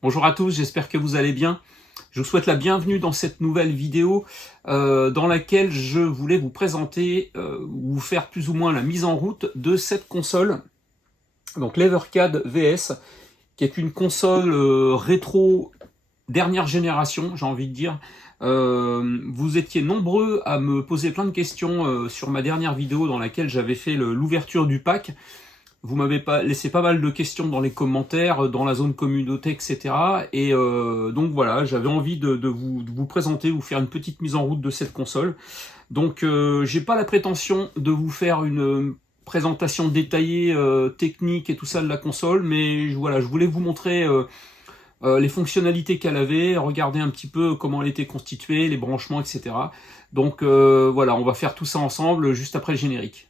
Bonjour à tous, j'espère que vous allez bien. Je vous souhaite la bienvenue dans cette nouvelle vidéo dans laquelle je voulais vous présenter, vous faire plus ou moins la mise en route de cette console, donc l'Evercad VS, qui est une console rétro dernière génération, j'ai envie de dire. Vous étiez nombreux à me poser plein de questions sur ma dernière vidéo dans laquelle j'avais fait l'ouverture du pack. Vous m'avez laissé pas mal de questions dans les commentaires, dans la zone communauté, etc. Et donc voilà, j'avais envie de vous présenter, vous faire une petite mise en route de cette console. Donc j'ai pas la prétention de vous faire une présentation détaillée, technique et tout ça de la console, mais voilà, je voulais vous montrer les fonctionnalités qu'elle avait, regarder un petit peu comment elle était constituée, les branchements, etc. Donc voilà, on va faire tout ça ensemble juste après le générique.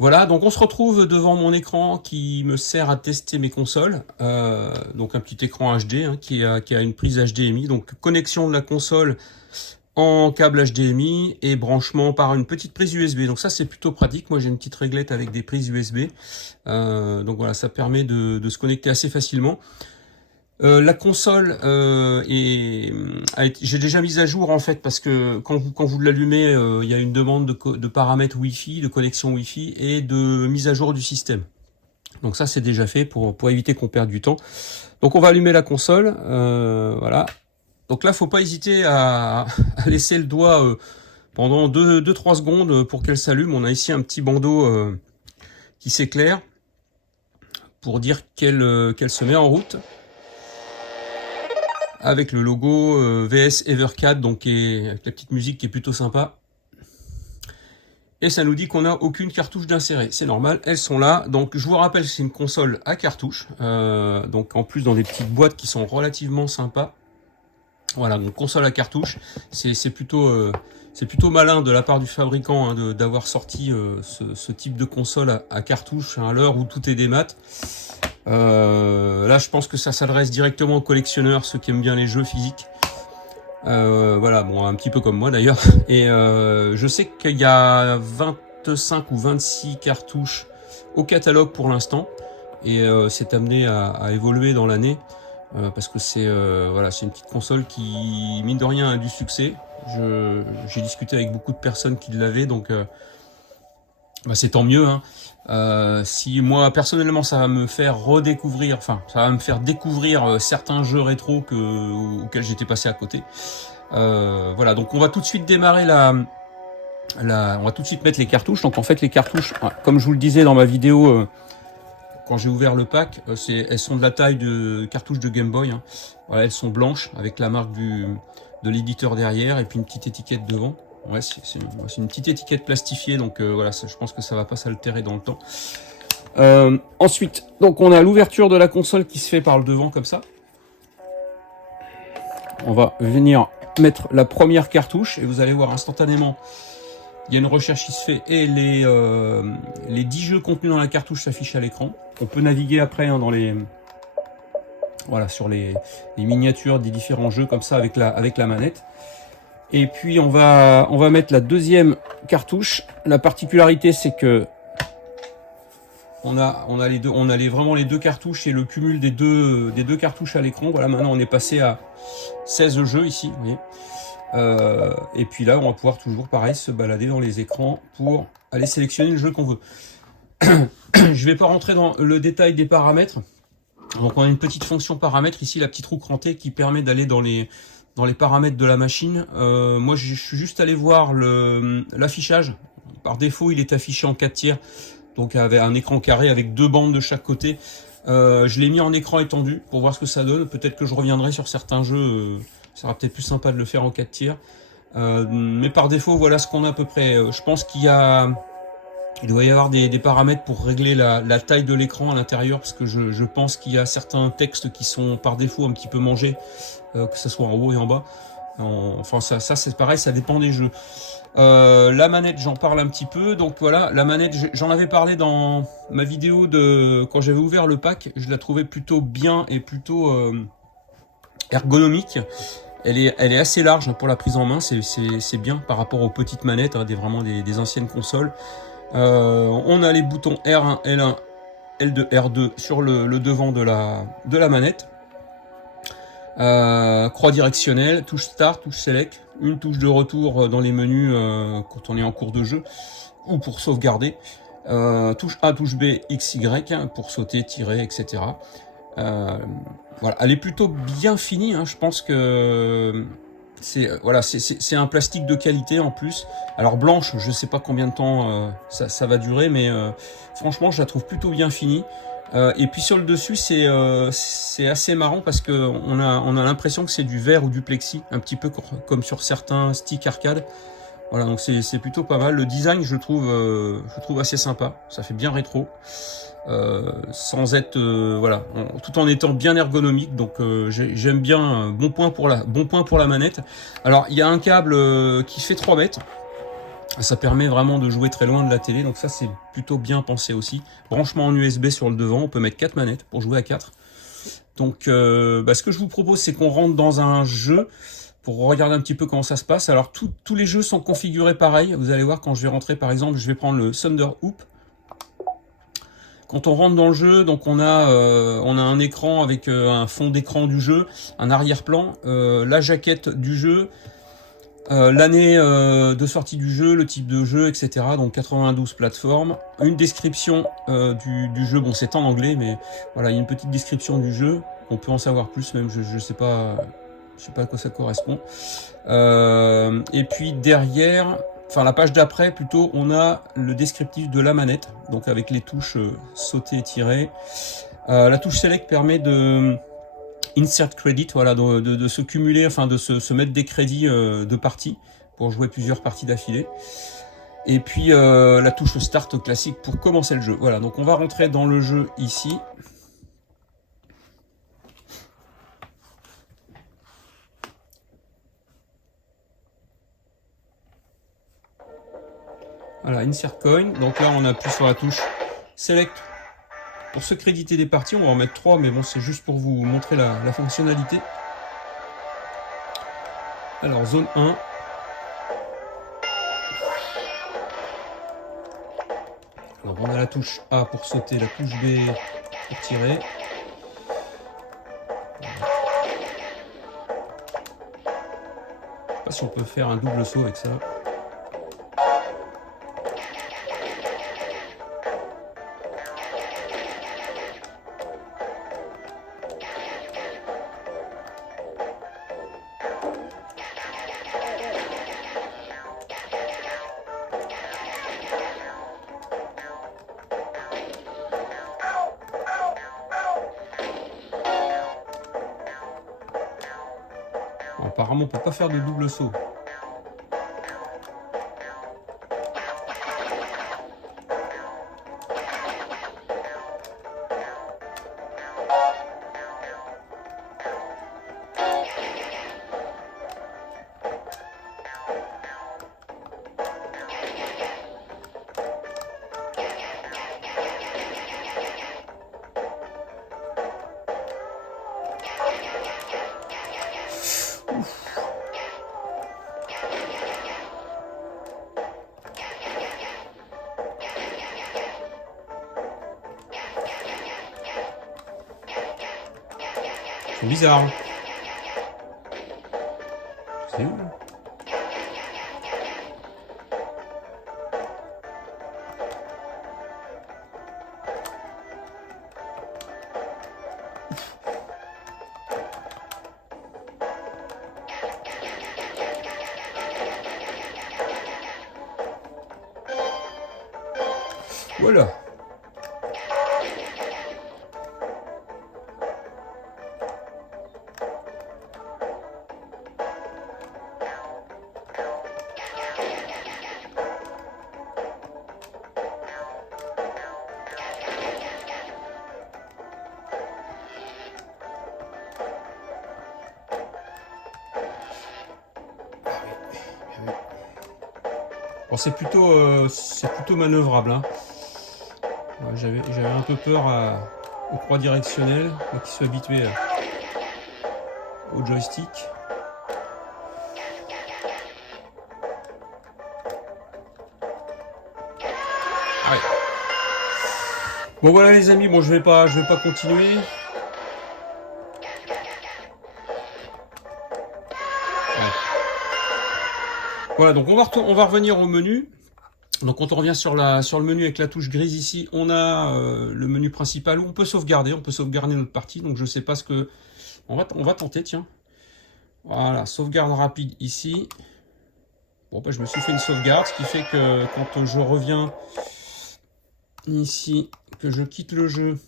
Voilà, donc on se retrouve devant mon écran qui me sert à tester mes consoles. Donc un petit écran HD hein, qui a une prise HDMI, donc connexion de la console en câble HDMI et branchement par une petite prise USB. Donc ça c'est plutôt pratique. Moi j'ai une petite réglette avec des prises USB. Donc voilà, ça permet de se connecter assez facilement. La console j'ai déjà mis à jour en fait parce que quand vous l'allumez, il y a une demande de paramètres Wi-Fi, de connexion Wi-Fi et de mise à jour du système. Donc ça c'est déjà fait pour éviter qu'on perde du temps. Donc on va allumer la console, voilà. Donc là faut pas hésiter à laisser le doigt pendant 2-3 secondes pour qu'elle s'allume. On a ici un petit bandeau qui s'éclaire pour dire qu'elle se met en route, avec le logo VS Evercad, donc avec la petite musique qui est plutôt sympa. Et ça nous dit qu'on n'a aucune cartouche d'insérer. C'est normal, elles sont là. Donc je vous rappelle, c'est une console à cartouche. Donc en plus dans des petites boîtes qui sont relativement sympas. Voilà, donc console à cartouche. C'est plutôt malin de la part du fabricant hein, d'avoir sorti ce type de console à cartouche à l'heure où tout est des maths. Là je pense que ça s'adresse directement aux collectionneurs, ceux qui aiment bien les jeux physiques. Voilà, bon, un petit peu comme moi d'ailleurs. Et je sais qu'il y a 25 ou 26 cartouches au catalogue pour l'instant. Et c'est amené à évoluer dans l'année. Parce que c'est voilà, c'est une petite console qui, mine de rien, a du succès. J'ai discuté avec beaucoup de personnes qui l'avaient, donc bah, c'est tant mieux hein. Si moi personnellement ça va me faire redécouvrir, enfin ça va me faire découvrir certains jeux rétro auxquels j'étais passé à côté. Voilà, donc on va tout de suite démarrer on va tout de suite mettre les cartouches. Donc en fait les cartouches, comme je vous le disais dans ma vidéo quand j'ai ouvert le pack, elles sont de la taille de cartouches de Game Boy hein. Voilà, elles sont blanches avec la marque de l'éditeur derrière et puis une petite étiquette devant. Ouais, c'est une petite étiquette plastifiée, donc voilà, je pense que ça va pas s'altérer dans le temps. Ensuite, donc on a l'ouverture de la console qui se fait par le devant comme ça. On va venir mettre la première cartouche et vous allez voir instantanément, il y a une recherche qui se fait et les 10 jeux contenus dans la cartouche s'affichent à l'écran. On peut naviguer après hein, voilà, sur les miniatures des différents jeux comme ça avec la manette. Et puis on va mettre la deuxième cartouche. La particularité c'est que on a vraiment les deux cartouches et le cumul des deux cartouches à l'écran. Voilà, maintenant on est passé à 16 jeux ici, vous voyez. Et puis là on va pouvoir toujours pareil se balader dans les écrans pour aller sélectionner le jeu qu'on veut. Je vais pas rentrer dans le détail des paramètres. Donc on a une petite fonction paramètres ici, la petite roue crantée qui permet d'aller dans les paramètres de la machine. Moi je suis juste allé voir l'affichage. Par défaut il est affiché en 4 tiers, donc avec un écran carré avec 2 bandes de chaque côté. Je l'ai mis en écran étendu pour voir ce que ça donne. Peut-être que je reviendrai sur certains jeux, ça sera peut-être plus sympa de le faire en 4 tiers. Mais par défaut voilà ce qu'on a à peu près. Je pense il doit y avoir des paramètres pour régler la taille de l'écran à l'intérieur, parce que je pense qu'il y a certains textes qui sont par défaut un petit peu mangés, que ce soit en haut et en bas. Enfin ça c'est pareil, ça dépend des jeux. La manette, j'en parle un petit peu. Donc voilà, la manette, j'en avais parlé dans ma vidéo de quand j'avais ouvert le pack. Je la trouvais plutôt bien et plutôt ergonomique. Elle est assez large pour la prise en main, c'est bien par rapport aux petites manettes, hein, vraiment des anciennes consoles. On a les boutons R1, L1, L2, R2 sur le devant de la manette. Croix directionnelle, touche Start, touche Select, une touche de retour dans les menus quand on est en cours de jeu ou pour sauvegarder. Touche A, touche B, X, Y pour sauter, tirer, etc. Voilà, elle est plutôt bien finie, hein. Je pense que c'est voilà, c'est un plastique de qualité en plus. Alors blanche, je sais pas combien de temps ça va durer, mais franchement, je la trouve plutôt bien finie. Et puis sur le dessus, c'est assez marrant parce que on a l'impression que c'est du verre ou du plexi, un petit peu comme sur certains sticks arcade. Voilà, donc c'est plutôt pas mal. Le design, je trouve assez sympa. Ça fait bien rétro. Sans être voilà, tout en étant bien ergonomique, donc j'aime bien. Bon point pour la manette. Alors il y a un câble qui fait 3 mètres, ça permet vraiment de jouer très loin de la télé, donc ça c'est plutôt bien pensé aussi. Branchement en USB sur le devant, on peut mettre 4 manettes pour jouer à 4. Donc ce que je vous propose, c'est qu'on rentre dans un jeu pour regarder un petit peu comment ça se passe. Alors tous les jeux sont configurés pareil, vous allez voir quand je vais rentrer. Par exemple, je vais prendre le Thunder Hoop. Quand on rentre dans le jeu, donc on a un écran avec un fond d'écran du jeu, un arrière-plan, la jaquette du jeu, l'année de sortie du jeu, le type de jeu, etc. Donc 92 plateformes, une description du jeu. Bon, c'est en anglais, mais voilà, il y a une petite description du jeu. On peut en savoir plus, même je sais pas à quoi ça correspond. Et puis derrière, enfin la page d'après plutôt, on a le descriptif de la manette, donc avec les touches sauter et tirer. La touche select permet de insert credit, voilà, de se cumuler, enfin de se mettre des crédits de parties pour jouer plusieurs parties d'affilée. Et puis la touche start classique pour commencer le jeu. Voilà, donc on va rentrer dans le jeu ici. Voilà, insert coin. Donc là, on appuie sur la touche select pour se créditer des parties. On va en mettre 3, mais bon, c'est juste pour vous montrer la fonctionnalité. Alors, zone 1. Alors, on a la touche A pour sauter, la touche B pour tirer. Je sais pas si on peut faire un double saut avec ça. Apparemment, on peut pas faire de double saut. C'est bizarre. C'est où là? Voilà. Alors c'est plutôt manœuvrable, hein. J'avais un peu peur aux croix directionnelles, moi qui suis habitué au joystick. Ouais. Bon voilà les amis, bon je vais pas continuer. Ouais. Voilà, donc on va revenir au menu. Donc quand on revient sur le menu avec la touche grise ici, on a le menu principal où on peut sauvegarder notre partie. Donc je sais pas ce que on va tenter, tiens. Voilà, sauvegarde rapide ici. Bon bah je me suis fait une sauvegarde, ce qui fait que quand je reviens ici, que je quitte le jeu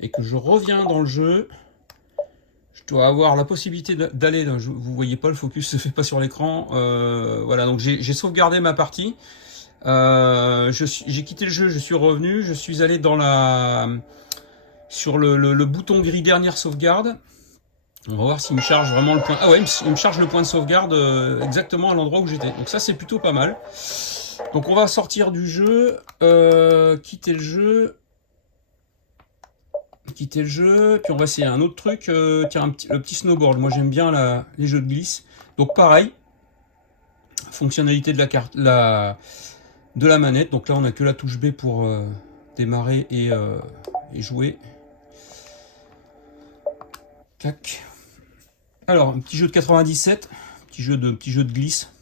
et que je reviens dans le jeu, je dois avoir la possibilité d'aller. Vous voyez pas, le focus se fait pas sur l'écran. Voilà, donc j'ai sauvegardé ma partie. J'ai quitté le jeu, je suis revenu, je suis allé sur le bouton gris dernière sauvegarde. On va voir s'il me charge vraiment le point. Ah ouais, il me charge le point de sauvegarde exactement à l'endroit où j'étais. Donc ça c'est plutôt pas mal. Donc on va sortir du jeu, quitter le jeu. Puis on va essayer un autre truc, tiens, le petit snowboard. Moi j'aime bien les jeux de glisse. Donc pareil, fonctionnalité de la carte, de la manette. Donc là on a que la touche B pour démarrer et jouer. Cac. Alors un petit jeu de 97, petit jeu de glisse.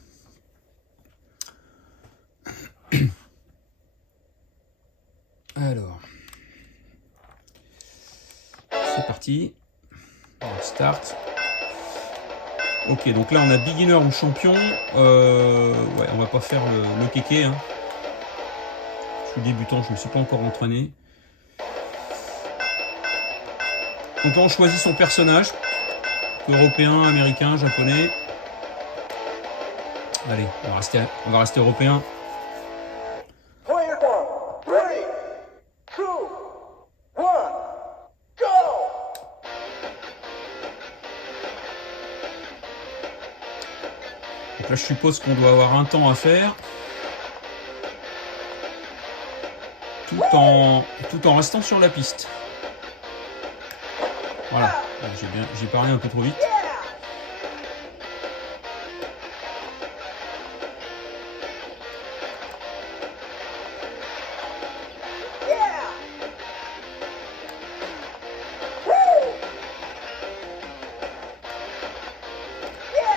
Alors, c'est parti. Alors, start. Ok, donc là on a beginner ou champion. Ouais, on va pas faire le kéké. Hein. Je suis débutant, je me suis pas encore entraîné. Donc là on choisit son personnage. Européen, américain, japonais. Allez, on va rester européen. Donc là, je suppose qu'on doit avoir un temps à faire, tout en restant sur la piste. Voilà, j'ai parlé un peu trop vite.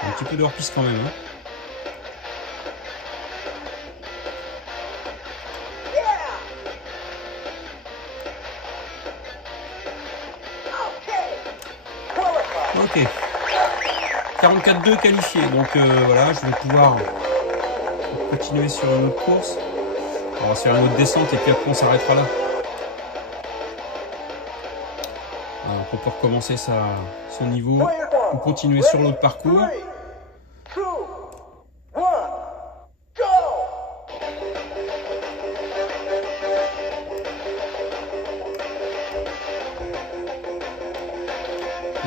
Un petit peu de hors-piste quand même. Hein. Ok. 44-2 qualifié. Donc voilà, je vais pouvoir continuer sur une autre course. On va faire une autre descente et puis après on s'arrêtera là. Alors, on peut recommencer son niveau ou continuer sur l'autre parcours.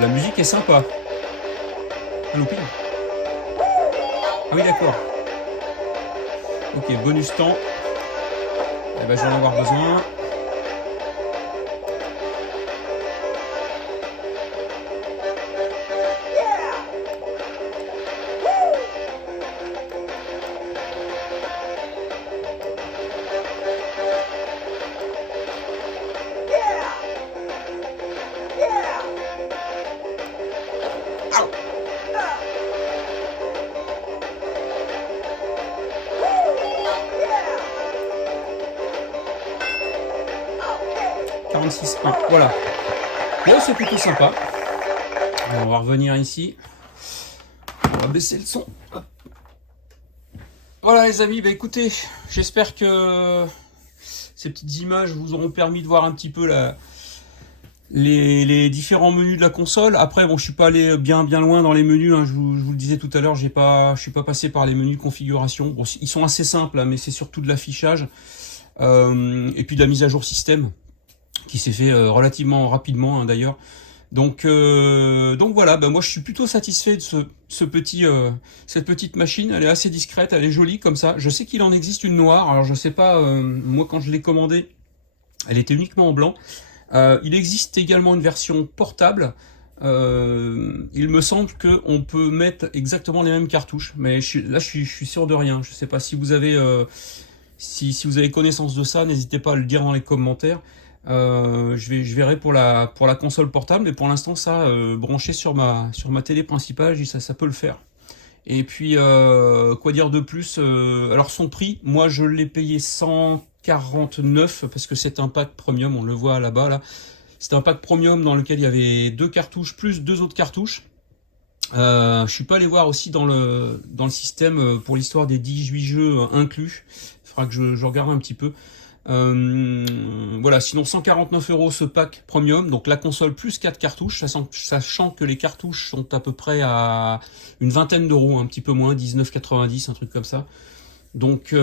La musique est sympa. Ah, loupé. Ah oui, d'accord. Ok, bonus temps. Eh ben, je vais en avoir besoin. Voilà. Bon, c'est plutôt sympa. Alors, on va revenir ici. On va baisser le son. Voilà les amis, bah écoutez, j'espère que ces petites images vous auront permis de voir un petit peu les différents menus de la console. Après, bon, je suis pas allé bien loin dans les menus. Hein, je vous le disais tout à l'heure, je suis pas passé par les menus de configuration. Bon, ils sont assez simples, hein, mais c'est surtout de l'affichage et puis de la mise à jour système qui s'est fait relativement rapidement hein, d'ailleurs. Donc voilà, moi je suis plutôt satisfait de cette petite machine. Elle est assez discrète, elle est jolie comme ça. Je sais qu'il en existe une noire, alors je sais pas, moi quand je l'ai commandée, elle était uniquement en blanc. Il existe également une version portable. Il me semble qu'on peut mettre exactement les mêmes cartouches, mais je suis sûr de rien. Je sais pas si vous avez, si vous avez connaissance de ça, n'hésitez pas à le dire dans les commentaires. Je verrai pour la console portable, mais pour l'instant ça branché sur ma télé principale, ça peut le faire. Et puis quoi dire de plus, alors son prix, moi je l'ai payé 149 parce que c'est un pack premium, on le voit là-bas là. C'est un pack premium dans lequel il y avait 2 cartouches plus 2 autres cartouches. Je suis pas allé voir aussi dans le système pour l'histoire des 18 jeux inclus. Il faudra que je regarde un petit peu. Voilà, sinon 149 € ce pack premium, donc la console plus 4 cartouches, sachant que les cartouches sont à peu près à une vingtaine d'euros, un petit peu moins, 19,90, un truc comme ça. Donc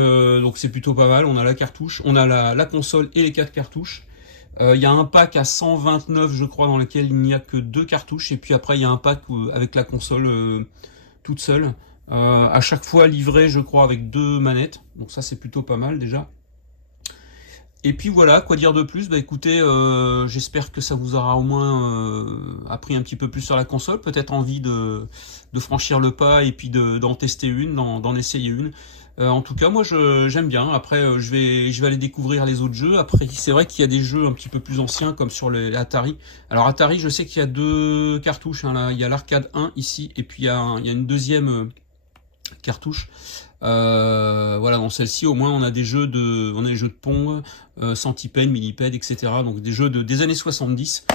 c'est plutôt pas mal. On a la cartouche, on a la console et les 4 cartouches. Il y a un pack à 129 je crois dans lequel il n'y a que 2 cartouches, et puis après il y a un pack avec la console toute seule, à chaque fois livré je crois avec 2 manettes, donc ça c'est plutôt pas mal déjà. Et puis voilà, quoi dire de plus, écoutez, j'espère que ça vous aura au moins appris un petit peu plus sur la console, peut-être envie de franchir le pas et puis d'en tester une, d'en essayer une. En tout cas, moi j'aime bien. Après, je vais aller découvrir les autres jeux. Après, c'est vrai qu'il y a des jeux un petit peu plus anciens comme sur les Atari. Alors Atari, je sais qu'il y a 2 cartouches, hein, là. Il y a l'arcade 1 ici, et puis il y a une deuxième cartouche. Voilà, dans celle-ci au moins on a des jeux de Pong, Centipede, Millipede, etc. Donc des jeux des années 70.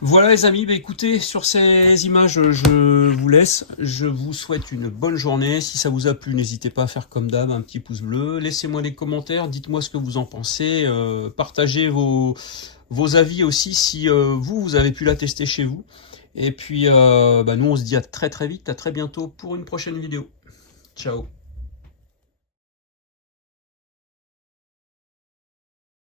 Voilà les amis, écoutez, sur ces images je vous laisse, je vous souhaite une bonne journée. Si ça vous a plu, n'hésitez pas à faire comme d'hab, un petit pouce bleu, laissez-moi des commentaires, dites-moi ce que vous en pensez, partagez vos avis aussi si vous avez pu la tester chez vous. Et puis nous on se dit à très vite, à très bientôt pour une prochaine vidéo. Ciao.